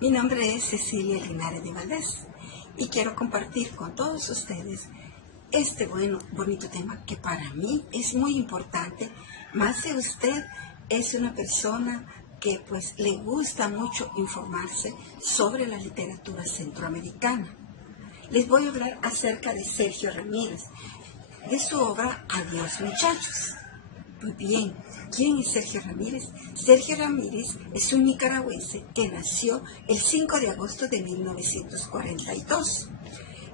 Mi nombre es Cecilia Linares de Valdés y quiero compartir con todos ustedes este bonito tema que para mí es muy importante, más si usted es una persona que pues le gusta mucho informarse sobre la literatura centroamericana. Les voy a hablar acerca de Sergio Ramírez, de su obra Adiós muchachos. Pues bien, ¿quién es Sergio Ramírez? Sergio Ramírez es un nicaragüense que nació el 5 de agosto de 1942.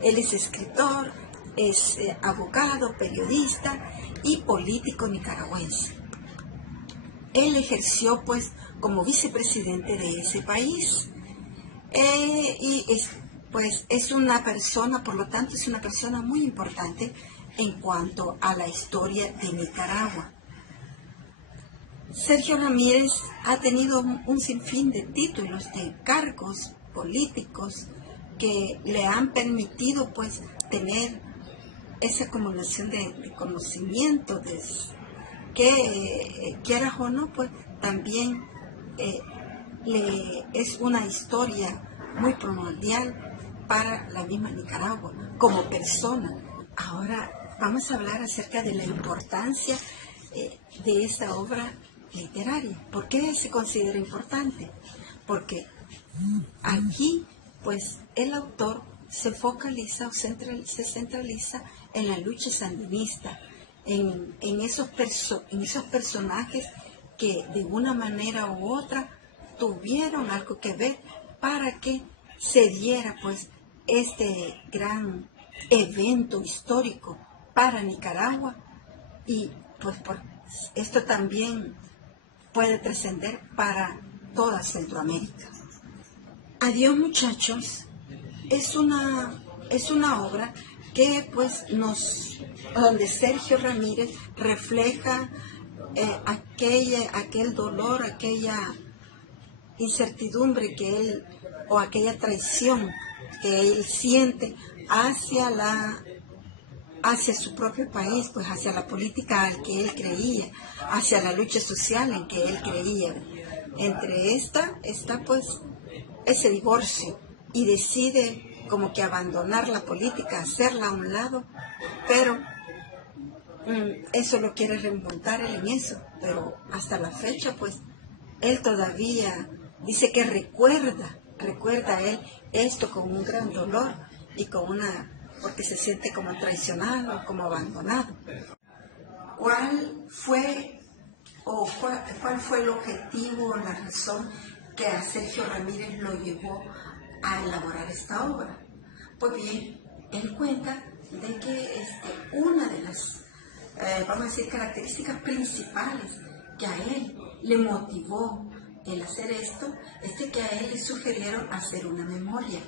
Él es escritor, es abogado, periodista y político nicaragüense. Él ejerció pues como vicepresidente de ese país es una persona, por lo tanto es una persona muy importante en cuanto a la historia de Nicaragua. Sergio Ramírez ha tenido un sinfín de títulos, de cargos políticos que le han permitido pues tener esa acumulación de conocimiento, que quieras o no, pues también es una historia muy primordial para la misma Nicaragua como persona. Ahora vamos a hablar acerca de la importancia de esta obra literaria. ¿Por qué se considera importante? Porque aquí, pues, el autor se focaliza o se centraliza en la lucha sandinista, en esos personajes que de una manera u otra tuvieron algo que ver para que se diera, pues, este gran evento histórico para Nicaragua y, pues, esto también puede trascender para toda Centroamérica. Adiós muchachos es una obra que pues donde Sergio Ramírez refleja aquel dolor, aquella incertidumbre o aquella traición que él siente hacia su propio país, pues hacia la política al que él creía, hacia la lucha social en que él creía. Entre esta está pues ese divorcio y decide como que abandonar la política, hacerla a un lado, pero eso lo quiere remontar él en eso, pero hasta la fecha pues él todavía dice que recuerda a él esto con un gran dolor y porque se siente como traicionado, como abandonado. ¿Cuál fue el objetivo o la razón que a Sergio Ramírez lo llevó a elaborar esta obra? Pues bien, él cuenta de que una de las, características principales que a él le motivó el hacer esto es de que a él le sugirieron hacer una memoria,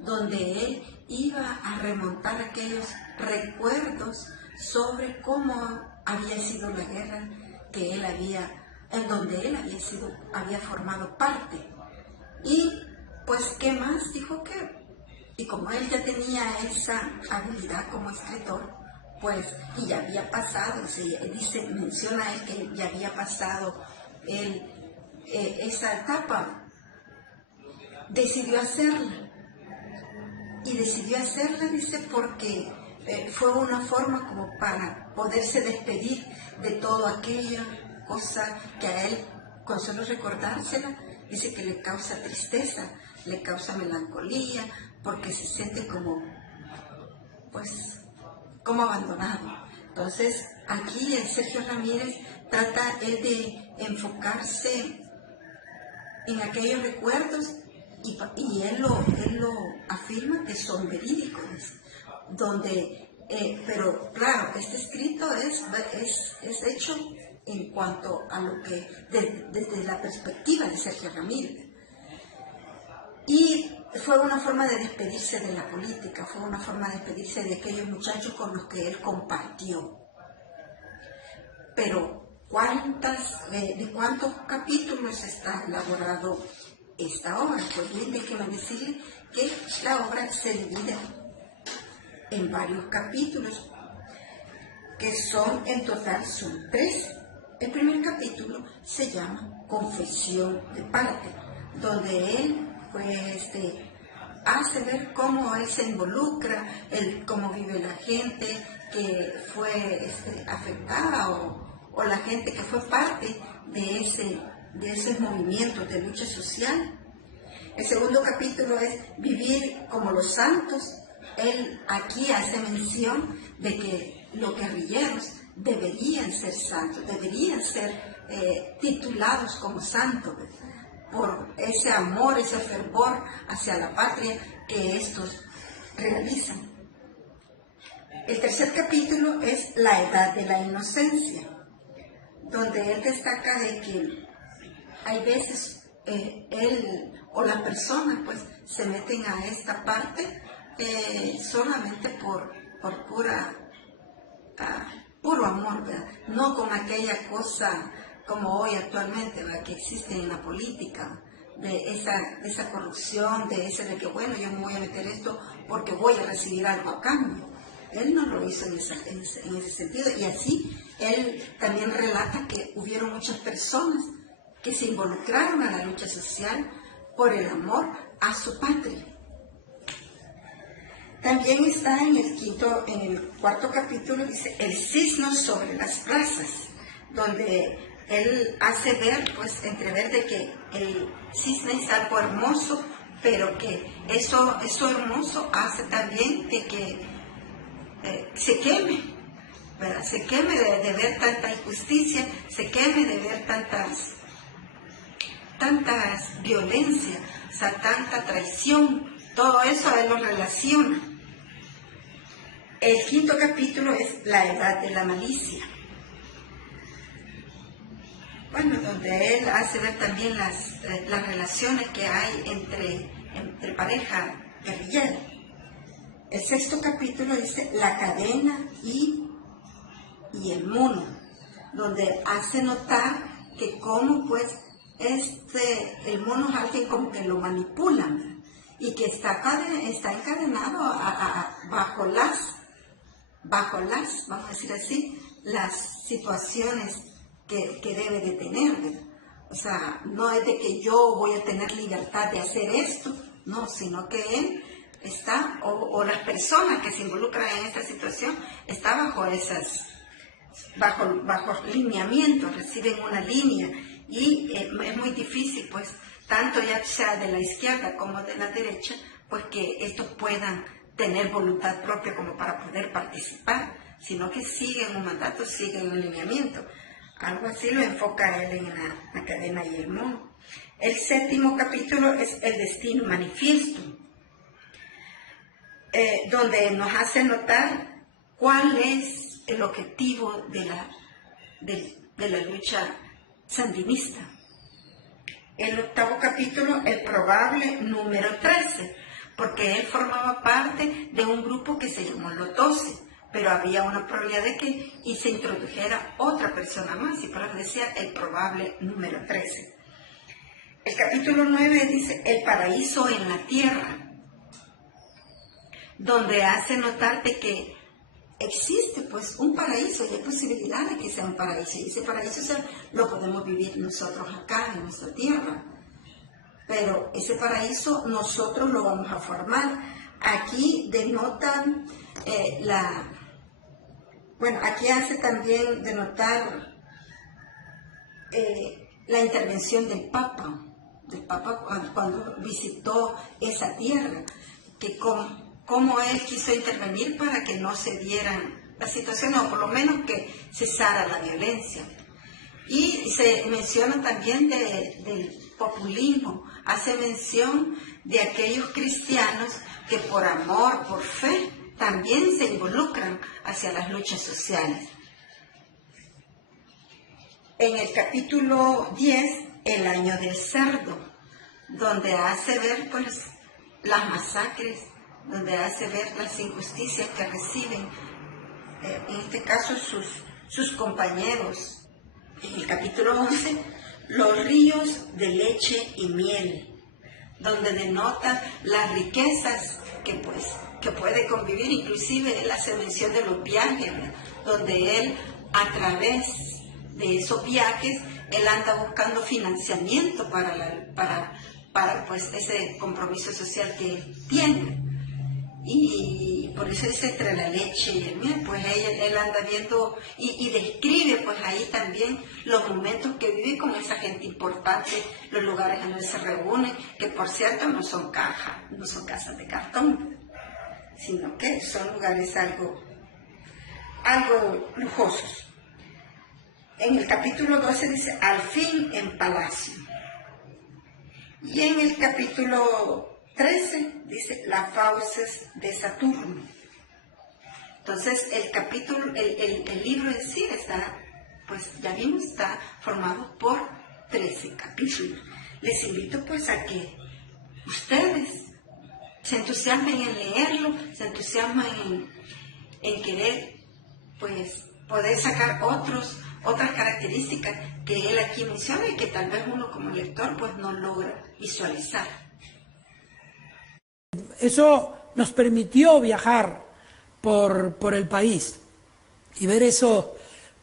donde él iba a remontar aquellos recuerdos sobre cómo había sido la guerra en donde él había formado parte. Y pues, ¿qué más? Dijo y como él ya tenía esa habilidad como escritor, pues, y ya había pasado, menciona él que ya había pasado esa etapa, decidió hacerla. Y decidió hacerla, dice, porque fue una forma como para poderse despedir de toda aquella cosa que a él, con solo recordársela, dice que le causa tristeza, le causa melancolía, porque se siente como abandonado. Entonces, aquí el Sergio Ramírez trata él de enfocarse en aquellos recuerdos y él lo afirma que son verídicos, pero claro, este escrito es hecho en cuanto a lo que, desde la perspectiva de Sergio Ramírez. Y fue una forma de despedirse de la política, fue una forma de despedirse de aquellos muchachos con los que él compartió. Pero, ¿de cuántos capítulos está elaborado esta obra? Pues bien, déjenme decirle que la obra se divide en varios capítulos, que en total son 3. El primer capítulo se llama Confesión de parte, donde él pues hace ver cómo él se involucra, cómo vive la gente que fue afectada o la gente que fue parte de esos movimientos de lucha social. El segundo capítulo es vivir como los santos. Él aquí hace mención de que los guerrilleros deberían ser santos, deberían ser titulados como santos, por ese amor, ese fervor hacia la patria que estos realizan. El tercer capítulo es la edad de la inocencia, donde él destaca de que hay veces él o las personas pues se meten a esta parte solamente por puro amor, ¿verdad? No con aquella cosa como hoy actualmente, ¿verdad?, que existe en la política, de esa corrupción, de que bueno, yo me voy a meter esto porque voy a recibir algo a cambio. Él no lo hizo en ese sentido, y así él también relata que hubieron muchas personas que se involucraron a la lucha social por el amor a su patria. También está en el cuarto capítulo, dice, el cisne sobre las brasas, donde él hace ver, pues, entrever de que el cisne es algo hermoso, pero que eso hermoso hace también de que se queme, ¿verdad? Se queme de ver tanta injusticia, se queme de ver tantas violencias, o sea, tanta traición. Todo eso él lo relaciona. El quinto capítulo es la edad de la malicia. Bueno, donde él hace ver también las relaciones que hay entre pareja guerrillera. El sexto capítulo dice la cadena y el mono, donde hace notar que cómo pues el mono es alguien como que lo manipulan y que está encadenado bajo las, vamos a decir así, las situaciones que debe de tener, ¿verdad? O sea, no es de que yo voy a tener libertad de hacer esto, no, sino que él está, o las personas que se involucran en esta situación, está bajo lineamientos, reciben una línea, y es muy difícil, pues, tanto ya sea de la izquierda como de la derecha, pues que estos puedan tener voluntad propia como para poder participar, sino que siguen un mandato, siguen un lineamiento. Algo así lo enfoca él en la cadena y el mono. El séptimo capítulo es el destino manifiesto, donde nos hace notar cuál es el objetivo de la lucha sandinista. El octavo capítulo, el probable número 13, porque él formaba parte de un grupo que se llamó los 12, pero había una probabilidad de que se introdujera otra persona más, y por eso decía el probable número 13. El capítulo 9 dice el paraíso en la tierra, donde hace notar de que existe pues un paraíso y hay posibilidad de que sea un paraíso, y ese paraíso lo podemos vivir nosotros acá en nuestra tierra, pero ese paraíso nosotros lo vamos a formar. Aquí denotan aquí hace también denotar la intervención del Papa cuando visitó esa tierra, que cómo él quiso intervenir para que no se dieran las situaciones, o por lo menos que cesara la violencia. Y se menciona también del populismo, hace mención de aquellos cristianos que por amor, por fe, también se involucran hacia las luchas sociales. En el capítulo 10, el año del cerdo, donde hace ver pues las masacres, donde hace ver las injusticias que reciben, en este caso sus compañeros. En el capítulo 11, los ríos de leche y miel, donde denota las riquezas que puede convivir. Inclusive él hace mención de los viajes, ¿verdad?, donde él, a través de esos viajes, él anda buscando financiamiento para para pues ese compromiso social que él tiene. Y por eso es entre la leche y el miel, pues él anda viendo y describe pues ahí también los momentos que vive con esa gente importante, los lugares en donde se reúnen, que por cierto no son casas de cartón, sino que son lugares algo lujosos. En el capítulo 12 dice, al fin en palacio. Y en el capítulo 13 dice, las fauces de Saturno. Entonces el libro en sí está, pues ya vimos, está formado por 13 capítulos. Les invito pues a que ustedes se entusiasmen en leerlo, se entusiasmen en querer pues poder sacar otras características que él aquí menciona y que tal vez uno como lector pues no logra visualizar. Eso nos permitió viajar por el país y ver esos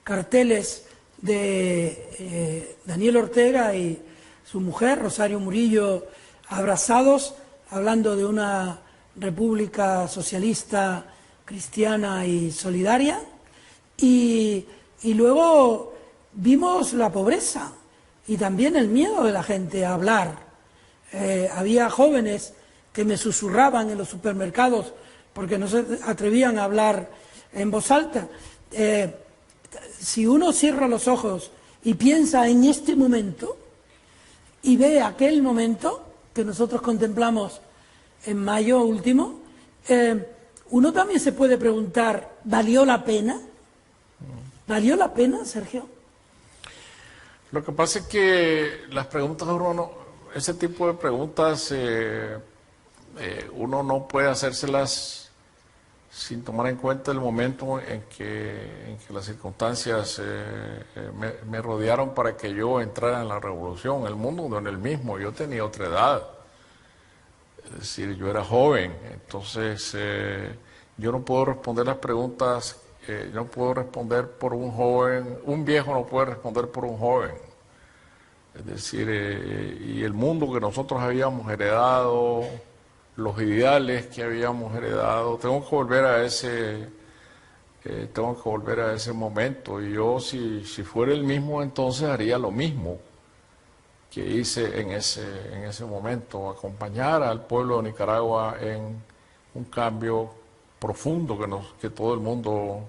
carteles de Daniel Ortega y su mujer, Rosario Murillo, abrazados, hablando de una república socialista, cristiana y solidaria, y luego vimos la pobreza y también el miedo de la gente a hablar. Había jóvenes que me susurraban en los supermercados porque no se atrevían a hablar en voz alta. Si uno cierra los ojos y piensa en este momento y ve aquel momento que nosotros contemplamos en mayo último, uno también se puede preguntar, ¿valió la pena? ¿Valió la pena, Sergio? Lo que pasa es que las preguntas de uno, ese tipo de preguntas, uno no puede hacérselas sin tomar en cuenta el momento en que las circunstancias me rodearon para que yo entrara en la revolución. El mundo no era el mismo, yo tenía otra edad. Es decir, yo era joven, entonces yo no puedo responder las preguntas, no puedo responder por un joven, un viejo no puede responder por un joven. Es decir, y el mundo que nosotros habíamos heredado, los ideales que habíamos heredado, tengo que volver a ese momento. Y yo, si fuera el mismo, entonces haría lo mismo que hice en ese momento, acompañar al pueblo de Nicaragua en un cambio profundo que todo el mundo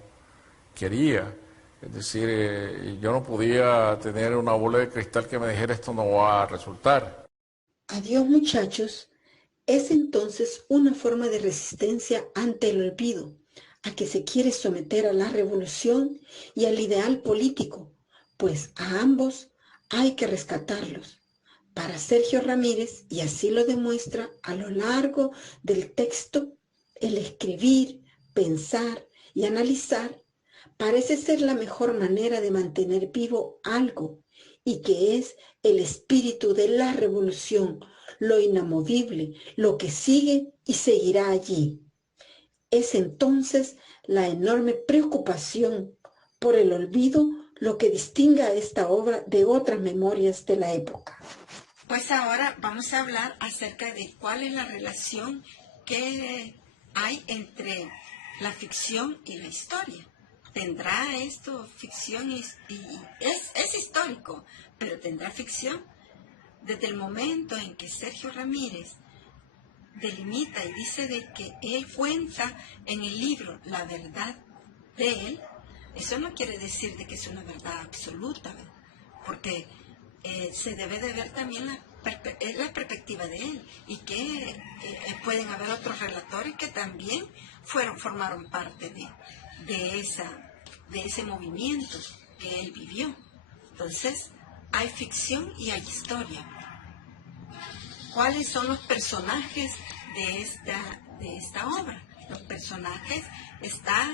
quería. Es decir, yo no podía tener una bola de cristal que me dijera esto no va a resultar. Adiós, muchachos. Es entonces una forma de resistencia ante el olvido, a que se quiere someter a la revolución y al ideal político, pues a ambos hay que rescatarlos. Para Sergio Ramírez, y así lo demuestra a lo largo del texto, el escribir, pensar y analizar parece ser la mejor manera de mantener vivo algo, y que es el espíritu de la revolución, lo inamovible, lo que sigue y seguirá allí. Es entonces la enorme preocupación por el olvido lo que distingue a esta obra de otras memorias de la época. Pues ahora vamos a hablar acerca de cuál es la relación que hay entre la ficción y la historia. ¿Tendrá esto ficción y es histórico, pero tendrá ficción? Desde el momento en que Sergio Ramírez delimita y dice de que él cuenta en el libro la verdad de él, eso no quiere decir de que es una verdad absoluta, ¿verdad? Porque se debe de ver también la perspectiva de él, y que pueden haber otros relatores que también formaron parte de ese movimiento que él vivió. Entonces, hay ficción y hay historia. ¿Cuáles son los personajes de esta obra? Los personajes, está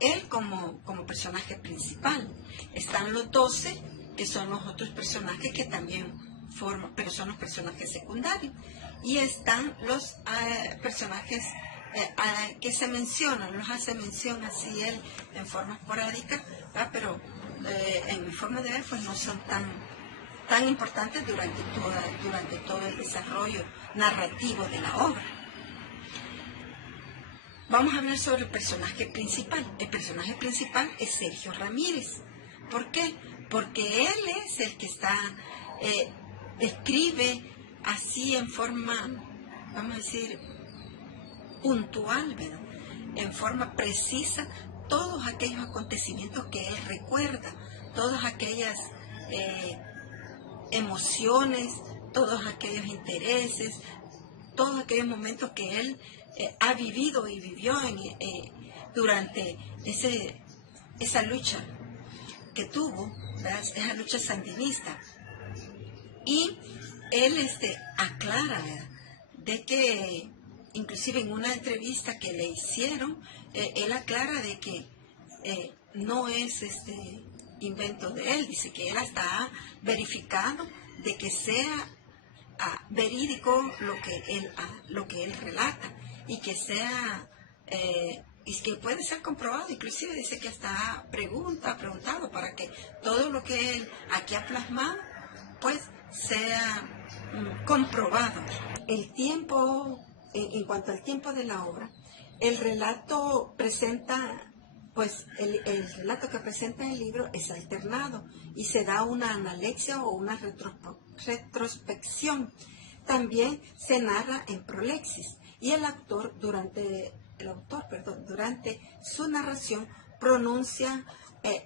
él como personaje principal. Están los 12, que son los otros personajes que también forman, pero son los personajes secundarios. Y están los personajes que se mencionan, los hace mención así él en forma esporádica, pero en mi forma de ver pues no son tan tan importantes durante todo el desarrollo narrativo de la obra. Vamos a hablar sobre el personaje principal. El personaje principal es Sergio Ramírez. ¿Por qué? Porque él es el que describe así en forma, vamos a decir, puntual, ¿verdad? En forma precisa, todos aquellos acontecimientos que él recuerda, todas aquellas emociones, todos aquellos intereses, todos aquellos momentos que él ha vivido y vivió durante esa lucha que tuvo, ¿verdad? Esa lucha sandinista. Y él aclara, ¿verdad?, de que inclusive en una entrevista que le hicieron, él aclara de que no es invento de él, dice que él hasta ha verificado de que sea verídico lo que él relata y que sea y que puede ser comprobado. Inclusive dice que hasta ha preguntado para que todo lo que él aquí ha plasmado pues sea comprobado. El tiempo, en cuanto al tiempo de la obra, el relato presenta, pues el relato que presenta el libro es alternado y se da una analexia o una retrospección. También se narra en prolexis y el autor durante su narración pronuncia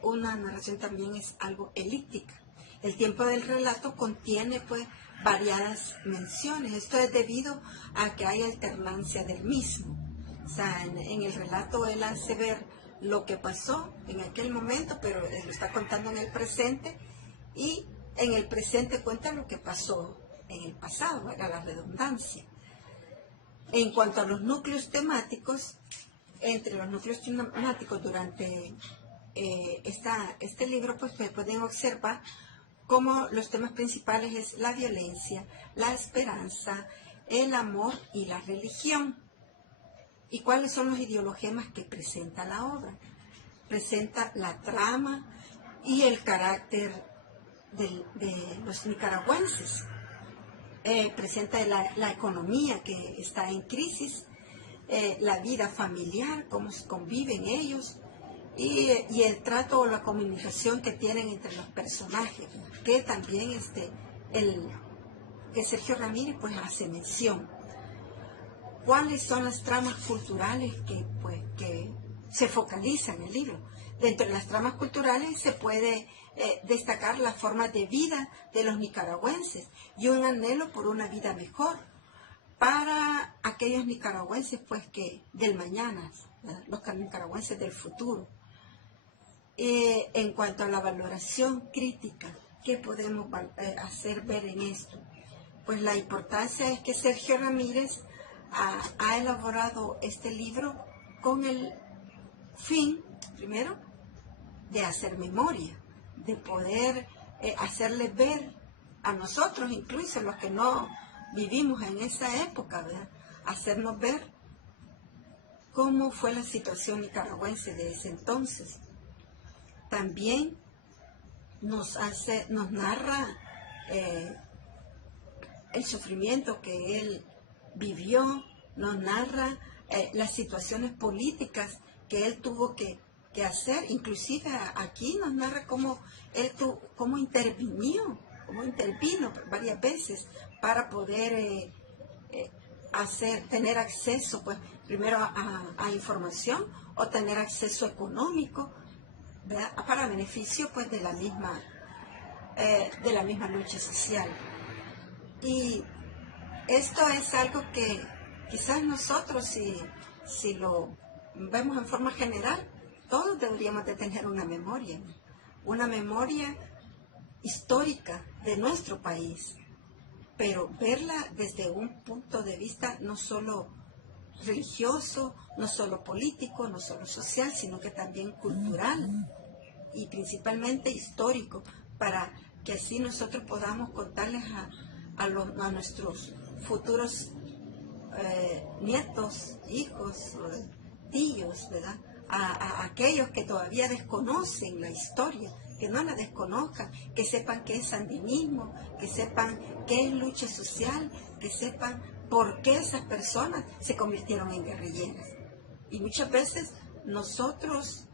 una narración también es algo elíptica. El tiempo del relato contiene pues variadas menciones. Esto es debido a que hay alternancia del mismo. O sea, en el relato él hace ver lo que pasó en aquel momento, pero lo está contando en el presente, y en el presente cuenta lo que pasó en el pasado, era la redundancia. En cuanto a los núcleos temáticos, entre los núcleos temáticos durante este libro, pues pueden observar cómo los temas principales es la violencia, la esperanza, el amor y la religión. ¿Y cuáles son los ideologemas que presenta la obra? Presenta la trama y el carácter de los nicaragüenses. Presenta la economía que está en crisis, la vida familiar, cómo conviven ellos, y el trato o la comunicación que tienen entre los personajes, que también que Sergio Ramírez pues hace mención. ¿Cuáles son las tramas culturales que se focalizan en el libro? Dentro de las tramas culturales se puede destacar la forma de vida de los nicaragüenses y un anhelo por una vida mejor para aquellos nicaragüenses pues que del mañana, los nicaragüenses del futuro. En cuanto a la valoración crítica, ¿qué podemos hacer ver en esto? Pues la importancia es que Sergio Ramírez ha elaborado este libro con el fin, primero, de hacer memoria, de poder hacerle ver a nosotros, incluso los que no vivimos en esa época, ¿verdad?, hacernos ver cómo fue la situación nicaragüense de ese entonces. También nos narra el sufrimiento que él vivió, nos narra las situaciones políticas que él tuvo que hacer. Inclusive aquí nos narra cómo intervino varias veces para poder tener acceso, pues, primero a información o tener acceso económico, ¿verdad?, para beneficio pues de la misma lucha social. Y esto es algo que quizás nosotros, si lo vemos en forma general, todos deberíamos de tener una memoria histórica de nuestro país, pero verla desde un punto de vista no solo religioso, no solo político, no solo social, sino que también cultural y principalmente histórico, para que así nosotros podamos contarles a nuestros futuros nietos, hijos, tíos, ¿verdad?, a aquellos que todavía desconocen la historia, que no la desconozcan, que sepan qué es sandinismo, que sepan qué es lucha social, que sepan por qué esas personas se convirtieron en guerrilleras. Y muchas veces nosotros,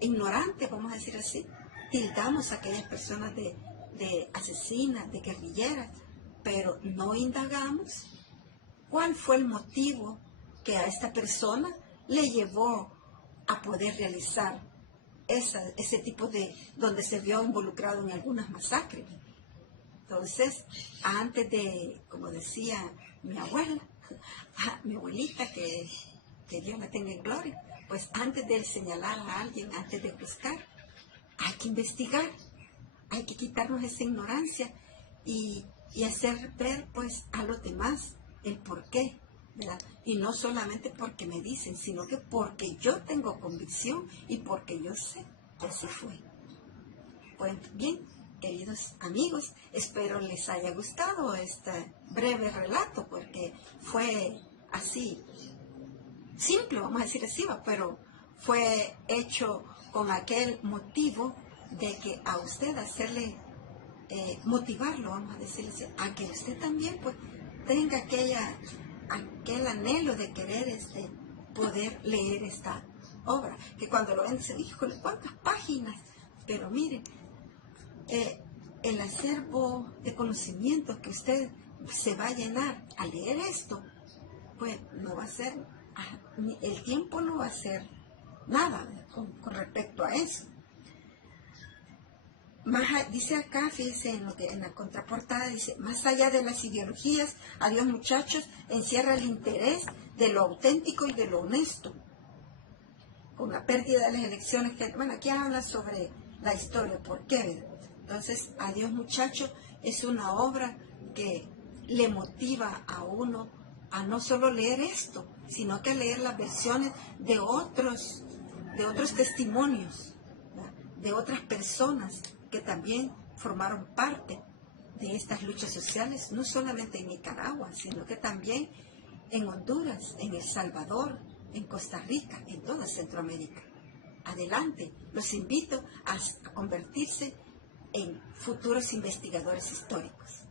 ignorantes, vamos a decir así, tildamos a aquellas personas de asesinas, de guerrilleras, pero no indagamos cuál fue el motivo que a esta persona le llevó a poder realizar ese tipo de, donde se vio involucrado en algunas masacres. Entonces, antes de, como decía mi abuela, mi abuelita, que Dios la tenga en gloria, pues antes de señalar a alguien, antes de buscar, hay que investigar, hay que quitarnos esa ignorancia y hacer ver pues a los demás el por qué, ¿verdad? Y no solamente porque me dicen, sino que porque yo tengo convicción y porque yo sé que así fue. Pues bien, queridos amigos, espero les haya gustado este breve relato, porque fue así, simple, vamos a decir así, pero fue hecho con aquel motivo de que a usted hacerle, motivarlo, vamos a decirle así, a que usted también pues tenga aquel anhelo de querer poder leer esta obra, que cuando lo ven dice, híjole, ¿cuántas páginas? Pero miren, el acervo de conocimientos que usted se va a llenar al leer esto, pues no va a ser, el tiempo no va a ser nada con respecto a eso. Dice acá, fíjense en la contraportada, dice, más allá de las ideologías, adiós muchachos, encierra el interés de lo auténtico y de lo honesto. Con la pérdida de las elecciones, bueno, aquí habla sobre la historia, ¿por qué? Entonces, adiós muchachos, es una obra que le motiva a uno a no solo leer esto, sino que a leer las versiones de otros testimonios, ¿verdad? De otras personas que también formaron parte de estas luchas sociales, no solamente en Nicaragua, sino que también en Honduras, en El Salvador, en Costa Rica, en toda Centroamérica. Adelante, los invito a convertirse en futuros investigadores históricos.